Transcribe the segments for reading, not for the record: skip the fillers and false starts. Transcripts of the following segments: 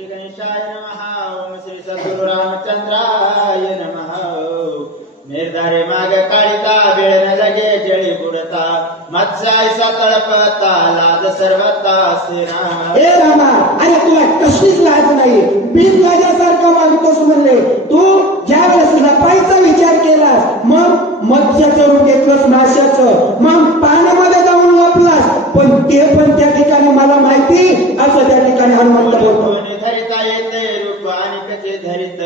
श्री गणेशाय नमः. ओम श्री सद्गुरु रामचंद्राय नमः. निर्धारे माग काळिता वेळ न लगे जळी बुडता मत्स्यायसा तळपता लाज सर्वता सेना. ए रामा, अरे तुला कशीच लाज नाही, बिन लाजासारखा वागतोस म्हणले तू. ज्या वेळेस लपायचा विचार केलास मग मत्स्याचं रूप घेतलंस, माशाचं, मग पाण्यामध्ये जाऊन लपलास, पण ते पण त्या ठिकाणी मला माहिती असं त्या ठिकाणी हनुमंत बोलतो. धरिता येते रूप आणि कचे धरित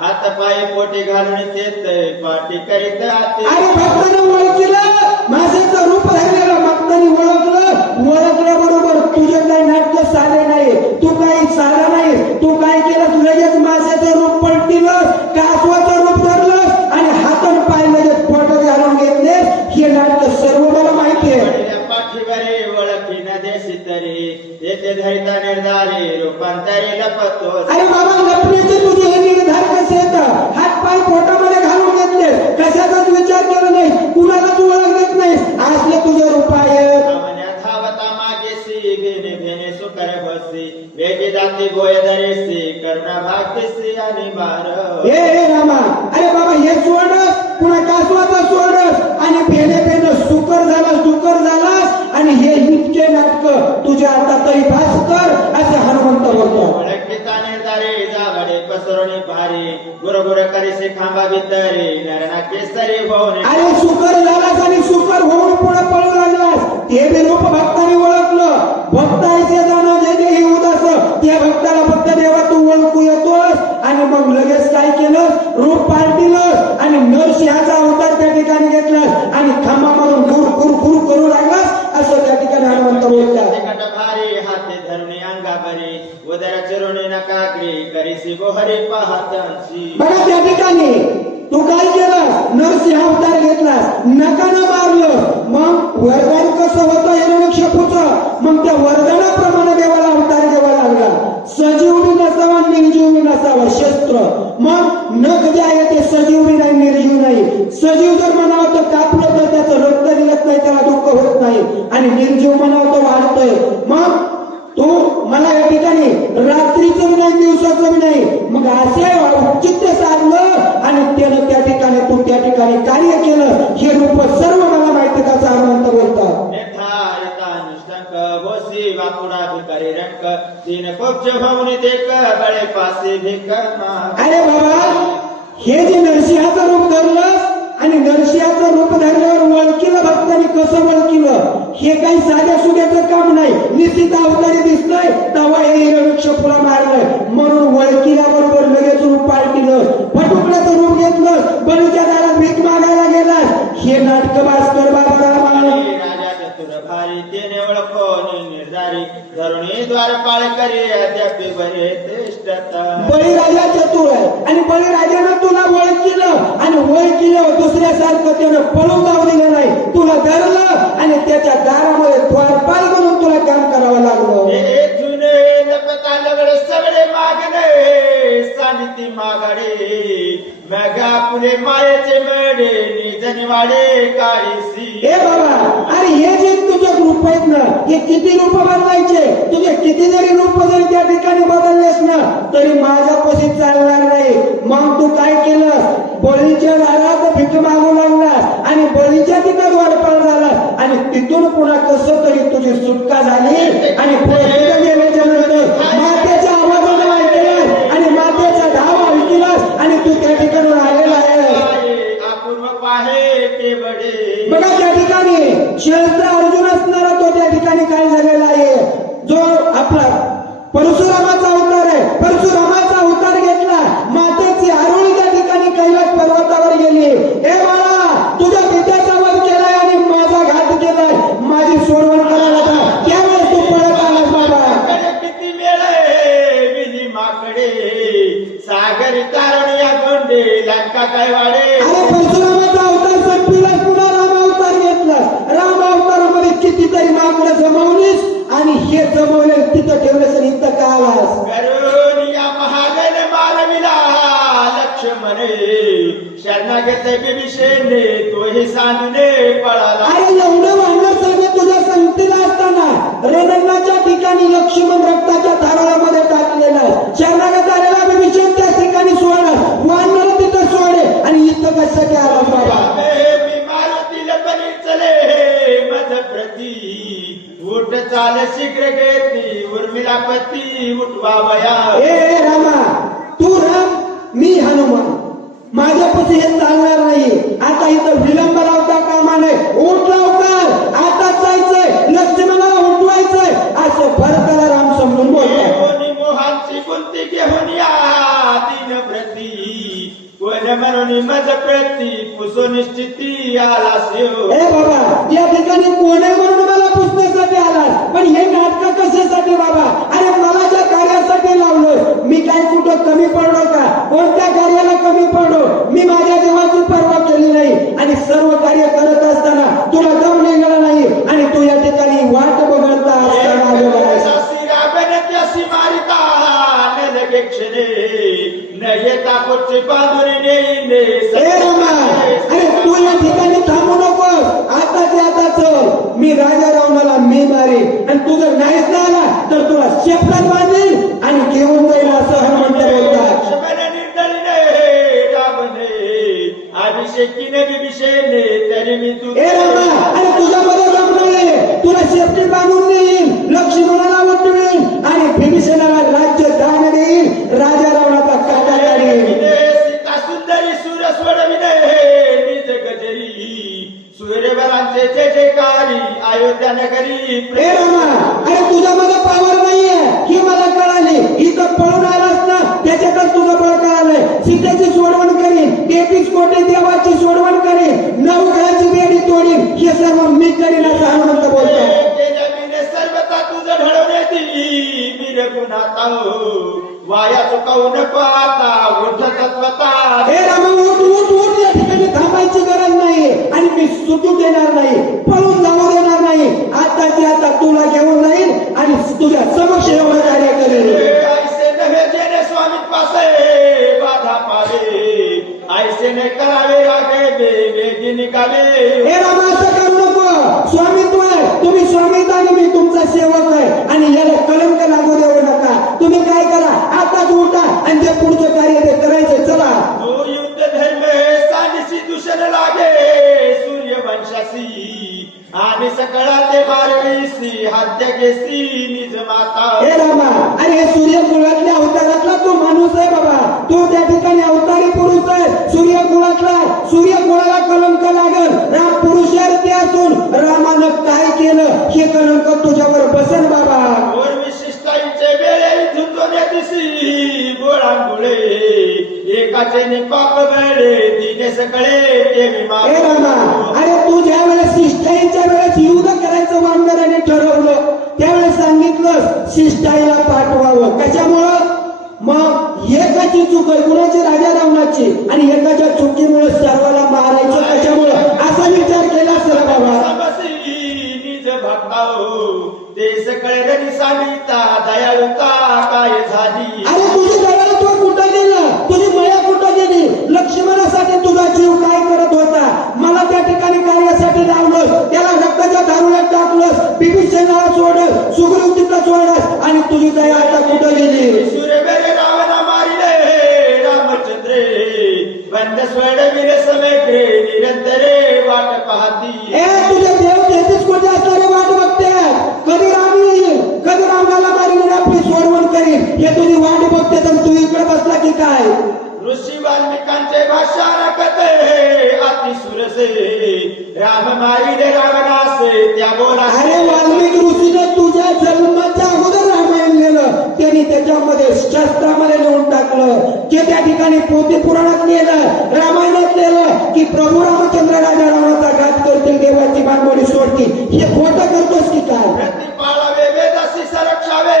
हात पाय पोटे घालून येत पाठी करीत हाती. अरे भक्तानं ओळखलं, माशाचं रूप राहिलेलं भक्तांनी ओळखलं. ओळखल्याबरोबर तुझे काही नाट्य साधे नाही, तू काही साधा नाही. तू काय केलं, लगेच माशाचं रूप पलटिलंस, कासवाचं रूप धरलंस आणि हातन पाय लगेच पोटात घालून घेतलेस. हे नाट्य सर्व मला माहिती आहे. पाठीवरे ओळखी न देशी तरी येथे धरिता निर्धारी रूपांतरी लपतो. अरे बाबा, लपण्याचे तुझे हे निर्धार कसे येतं? हात पाय पोटामध्ये घालून घेतले, कशाचाच विचार केला नाही, कुणालाच ओळख देत नाही, असले तुझे रूप आहेत. धावता मागेसी भेने भेने सुकर बसी वेगी जाती गोय धरेसी करुणा भाग्यसी आणि बार. हे रामा, अरे बाबा हे सोडस, पुन्हा कासवाचा सोडस आणि भेने भेने सुकर झालास, डुकर झालास आणि हे इतके नाटक तुझ्या आता तरी भास कर असे हनुमंत बोलतो. ओळखीता निर्धारी जावडे पसरणी भारी गुरगुर करीसे खांबा भितरी नरणा केसरी भवने. अरे सुकर झालास आणि सुकर होऊन पुढे पळू लागलास, ते बी रूप भक्तांनी ओळखलं. भक्त ऐसे जाणं जे जे हे उदास, त्या भक्ताला फक्त देवा तू ओळखू येतोस. आणि मग लगेच काय केलं, रूप पालटिलंस आणि नरसिंहाचा अवतार त्या ठिकाणी घेतलास आणि खांबामधून गुर गुर गुर करू लागलास असं त्या ठिकाणी हनुमंत बोलतात. भारी हाते धरुणी अंगा बरी उदर चिरुणी नकाग्री करीसी गोहरी पाहतांची. बघा त्या ठिकाणी तू काय केलं, नरसिंह अवतार घेतलास, नकानं मारलं, मग वरदान कसं होतं हिरण्यकशिपूचं, मग त्या वरदानाप्रमाणे देवाला अवतार घ्यावा लागला. सजीवनी नसावा, निर्जीवी नसावा शस्त्र. मग नख जे आहे ते सजीवनी नाही, निर्जीव नाही. सजीव जर म्हणावं तर कापलं तर त्याचं रक्त निघत नाही, त्याला दुःख होत नाही, आणि निर्जीव म्हणावं तर वाढतंय. मग तू मला या ठिकाणी रात्रीचं बी नाही, दिवसाचं बी नाही, मग असे औचित्य साधलं आणि त्यानं त्या ठिकाणी तू त्या ठिकाणी कार्य केलं. हे रूप सर्व मला माहिती का हनुमंत बोलतात. बापुडा भिकारी रंक तीन पक्ष भाऊनी देख बळे पासे भिक. अरे बाबा, हे जे नरसिंहाचं रूप धरलं आणि नरसिंहाचं रूप धरल्यावर ओळखीलं भक्तांनी, कसं ओळखीलं, हे काही साध्या सुध्याचं काम नाही. निश्चित अवतारी दिसतंय तेव्हा हे हिरण्यकशिपूला मारलंय म्हणून ओळखील्याबरोबर लगेच रूप पालटिलं, फटुकड्याचं रूप घेतलं, बळीच्या दारात भीक मागायला गेलास. हे नाटक भास्कर बाबा रामा. भारी तेने ओळखोनी निर्धारी धरुणी द्वारपाळ करी अद्याप बरे तिष्ठता. बळीराजा चतुर आहे आणि बळीराजानं तुला ओळखीलं आणि ओळखीलं दुसऱ्यासारखं त्यानं पळून जाऊ दिलं नाही, तुला धरलं आणि त्याच्या दारामध्ये द्वारपाल म्हणून तुला काम करावं लागलं. जुने नपता लगडे सगळे मागणे सानिती मागाडे मगा पुढे मायेचे मडे निजनी वाडे काळीसी. हे बाबा, अरे हे जे तुझे रूप आहेत ना, हे किती रूप बदलायचे, तुझे किती जरी रूप जरी त्या ठिकाणी बदललेस ना तरी माझ्यापाशी चालणार नाही. मग तू काय केलंस, बळीच्या दारात भीक मागू लागलास आणि बळीच्या तिथं द्वारपाल झालास आणि तिथून पुन्हा कसं तरी तुझी सुटका झाली आणि पुढे गेल्याच्या नंतर मातेच्या आवाजाने ऐकलास आणि मातेचा धाव ऐकलास आणि तू त्या ठिकाणी आलेला आहे. अपूर्व पाहे ते बडे. बघा त्या ठिकाणी शस्त्र अर्जुन असणारा तो त्या ठिकाणी काय झालेला आहे, जो आपला परशुरामाचा अवतार आहे. परशुरामाचा अवतार घेतला, मातेची आरोळी त्या ठिकाणी कैलास पर्वतावर गेली. हे बाळा, तुझ्या पित्याचा वध केलाय आणि माझा घात केलाय, माझी सोडवण करायला जा. त्यावेळेस तू पळत आलास बाबा. किती वेळ विधी माकडे सागर तारण या गोंडे लंका काय वाडे. अरे परशुरामाचा अवतार संपविलास, पुन्हा राम अवतार घेतलास. राम अवतारामध्ये कितीतरी माकडं जमवलीस आणि हे जमवले तिथं ठेवलेस आणि इथं का आलास. करुणिया महागण मानविला लक्ष्मणे शरणागत बिभीषणे तोही सांगणे पळाला. अरे एवढं वाढलं सगळं तुझ्या संगतीला असताना रेणंगाच्या ठिकाणी लक्ष्मण रक्ताच्या धारामध्ये टाकलेला शीघ्र घेतली उर्मिला पती उठवावया. ए रामा, तू राम, मी हनुमान. माझ्यापाशी हे चालणार नाही. आता इथं विलंब लावता कामा नये. उठ लवकर, आता जायचंय, लक्ष्मणाला उठवायचंय असं भरताला राम समजून बोलतात. कोणी मोहांची गुंती घेऊन या तीन प्रती कोण म्हणून मज प्रती पुसो निश्चिती आला शिव. ए बाबा, या ठिकाणी कोणे म्हणून मला पुस्तकासाठी आलास, पण हे नाटक कशासाठी बाबा? अरे मला ज्या कार्यासाठी लावलं, मी काय कुठं कमी पडलो का? कोणत्या कार्याला कमी पडलो? मी माझ्या देवाची पर्वा केली नाही आणि सर्व कार्य करत असताना तुला दम निघाला नाही आणि तू या ठिकाणी वाट बघता असताना आलेला आहेस. त्यासी मारिता न लगे क्षणे न येता पुढची बांधुरी नेईने. ए रामा, अरे तू या ठिकाणी थांबू नको. आता ते आता चल. मी राजा रावणाला मी मारे आणि तू जर नाहीच ना आला तर तुला शेपटात बांधेल आणि घेऊन जाईल असं हनुमंत बोलतात. अभिषेकीने विषयने तरी मी तू. ए रामा, अरे तुझ्यामध्ये दम नाहीये. तुला शेपटी बांधून देईल, लक्ष्मणाला उठवेल आणि भीमसेनाला राज्य दान देईल. राजा रावणाचा काटा काढेल. सीता सुंदरी सूर सोडविले निज गजरी सूर्यवरांचे जय जयकारी अयोध्या नगरी. ए रामा, अरे तुझ्यामध्ये पावर नाहीये ही मला कळाली. इथं पळून आलास ना, त्याच्यातच तुझं बळ कळालंय. सीतेची सोडवण करीन, 33 कोटी देवाची सोडवण करीन, 9 घराची बेडी तोडीन, हे सर्व मी करीन असं हनुमंत बोलतात. सर्वता तुझं ढळवणे ती वीर गुणाता वाया चुकावू नको आता उठ तत्वता. हे रामा, उठ उठ उठ. या ठिकाणी थांबायची गरज नाही आणि मी सुटू देणार नाही, पळून जाऊ देणार नाही. आताची आता तुला घेऊन जाईल आणि तुझ्या समक्ष एवढं कार्य करेल. ऐसे नव्हे जेणे स्वामी पासे बाधा पावे ऐसे ने करावे रागे वेगी निकाले. हे रामा, असं करू नको. स्वामित्व आहे, तुम्ही स्वामीत आणि मी तुमचा सेवक आहे आणि याला कलंक लागू देऊ नका. तुम्ही काय करा, आताच उठा आणि जे पुढचं कार्य ते करायचं. चला. तो युद्ध धर्म सानिसी दूषण लागे सूर्यवंशासी आणि सकळाते बारवीसी हाद्य घेसी निज माता. हे रामा, अरे हे सूर्यकुळातल्या अवतारातला तो माणूस आहे बाबा. तो त्या ठिकाणी अवतारी पुरुष आहे. सूर्यकुळातला, सूर्यकुळाला कलंक लागल. राम पुरुषार्थी असून रामानं काय केलं हे कलंक तुझ्यावर बसन बाबा. और विशिष्टाईचे वेळे झुंजोने दिसी गोळांगुळे एकाचे निपाप वेळे दिने सकळे ते विमा. हे रामा, अरे तू ज्या वेळेस शिष्टाईच्या वेळेस युद्ध करायचं वामनराने ठरवलं त्यावेळेस सांगितलं शिष्टाईला पाठवावं. कशामुळं? मग एकाची चूक आहे कुणाची? राजा रावणाची. आणि एकाच्या चुकीमुळे सर्वाला मारायचं कशामुळं असा विचार केला असेल बाबा. निज भक्ता ते सकळे सांगिता दयाळुता काय झाली. अरे तुझी दयाळुत्व कुठं गेलं? तुझी मया कुठं गेली? लक्ष्मणासाठी तुझा जीव काय करत होता? मला त्या ठिकाणी कार्यासाठी लावलं, त्याला रक्ताच्या धारुण्यात टाकलंस, बिभीषणाला सोडलं, सुग्रीवतीला सोडलंस आणि तुझी दया आता कुठं गेली? सूर्यवेरे रावणा मारिले रामचंद्रे बंद स्वर्णवीर समेग्रे निरंतरे वाट पाहती. ए तुझे देव 33 कोटी असणारे वाट बघते. कधी राम येईल, कधी रावणाला मारील आपली सोडवण करील हे तुझी वाट बघते. तर तू इकडे बसला की काय? ऋषी वाल्मिकांचे भाषा रकते अति सुरसे राम मारिले रावणासे त्या बोला. अरे वाल्मिक ऋषीने तुझ्या जन्माच्या अगोदर रामायण लिहिलं. त्यांनी त्याच्यामध्ये शास्त्रामध्ये लिहून टाकलं की त्या ठिकाणी पोथी पुराणात लिहिलं, रामायणात लिहिलं की प्रभू रामचंद्र राजा रावणाचा घात करतील, देवाची बांधवडी सोडतील. हे खोटं करतोस की काय? प्रतिपाळावे वेदासी सरक्षावे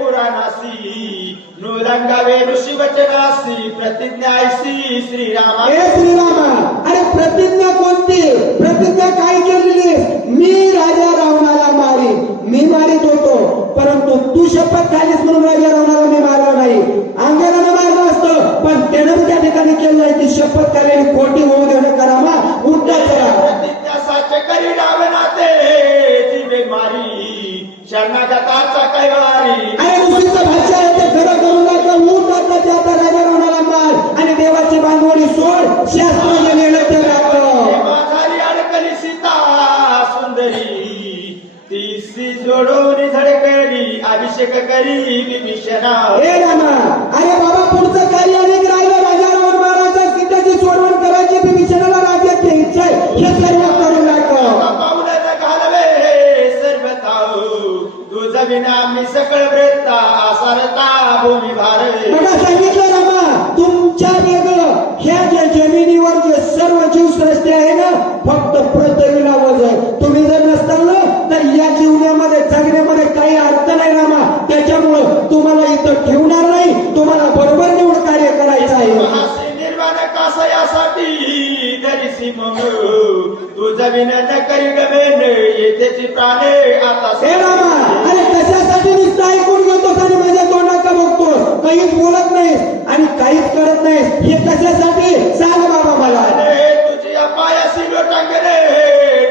पुराणासी नुरंगावे ऋषी वचनासी प्रतिज्ञासी श्रीरामा. हे श्रीरामा, अरे प्रतिज्ञा कोणती? प्रतिज्ञा काय केलेली? मी राजा रावणाला मारी, मी मारित होतो, परंतु तू शपथ खालीस म्हणून राजा रावणाला मी मारलं नाही. अंगारानं मारलं असतं पण त्यानं त्या ठिकाणी केलं नाही. ती शपथ खाली खोटी होऊ देणं करामा. उठा चला. प्रतिज्ञा साच करी रावणाते जीवे मारी शरणागताचा कैवारी. अरे ऋषीचं भाषा आहे ते खरं करू नका. उठ आता ते आता राजा रावणाला मार आणि देवाची बांधवडी सोड. शास्त्र जे लिहिलं ते राखलं. माझारी अडकली सीता सुंदरी तीसी जोडून विभीषण हे रामा, अरे बाबा पुढचं कार्य अनेक राहिलं. राजा रावण महाराज सीतेची सोडवण करायची, विभीषणाला राज्यात घ्यायचंय, हे सर्व करू दाखव. पाऊल घालवे सर्व तू जमिना मी सकळ वृत्ता आसारता भूमी भार बघा सांगितलं रामा, तुमच्या वेगळं ह्या ज्या जमिनीवर जे सर्व जीवसृष्टी आहे ना, फक्त पृथ्वीला वज आहे. तुम्ही जर नसताल ना, तर या जीवनामध्ये जगण्यामध्ये काही अर्थ नाही रामा. त्याच्यामुळं तुम्हाला इथं ठेवणार नाही, तुम्हाला बरोबर निवड कार्य करायचं आहे. महासी निर्माण कासयासाठी धरिसी मग तू जमीन न करी गमेन येथेची प्राणे आता हे रामा, अरे कशासाठी नुसतं ऐकून घेतोस आणि माझ्या तोंडाका बघतोस, काहीच बोलत नाहीस आणि काहीच करत नाहीस. हे कशासाठी सांग बाबा मला. तुझी अपायासी लोटांगणे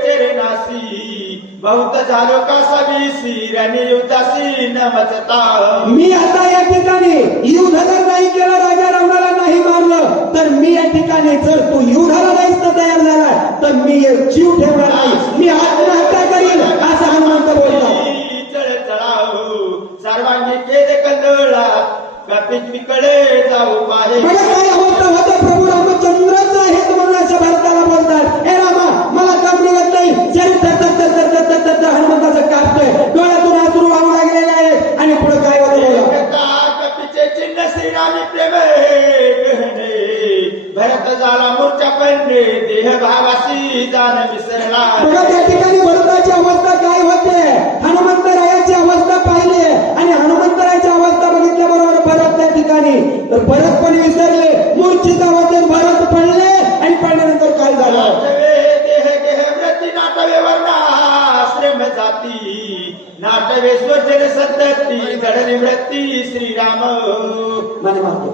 तेरे नासी बहुत झालो कासावीसी रणी युद्धासी नमचता. मी आता या ठिकाणी युद्ध जर नाही केलं, राजा रावणाला नाही मारलं, तर मी या ठिकाणी जर तू युद्धाला नाहीच तर तयार झाला, तर मी जीव ठेवणार नाही, मी आत्महत्या करीन, असं हनुमंत बोलतात. चळ चढाव सर्वांगी खेद कंदळात कपित पिकडे जाऊ पाहे. बघा काय अवस्था होतं, प्रभू रामचंद्रच आहेत म्हणून अशा भारताला बोलतात. हे रामा, मला काम निघत नाही, शरीर तर हनुमंताचं कापतोय, डोळ्यातून अश्रू वाहू लागलेले आहे. आणि पुढे काय होतं कपीचे चिन्ह श्रीरामी प्रेम गहने भरत झाला मूर्छा पडणे देह भावासी जाण विसरला. बघा त्या ठिकाणी भरताची अवस्था काय होते, हनुमंतरायाची अवस्था पाहिली आणि हनुमंतरायाची अवस्था बघितल्याबरोबर भरत त्या ठिकाणी तर भरत पण विसरले, मूर्छित अवस्थेत भरत पडले आणि पडल्यानंतर काय झालं. देह गेह व्रती नाटवे वर्णाश्रम जाती नाटवे स्वजन सद्धती घडली वृत्ती श्रीराम. माने मारतो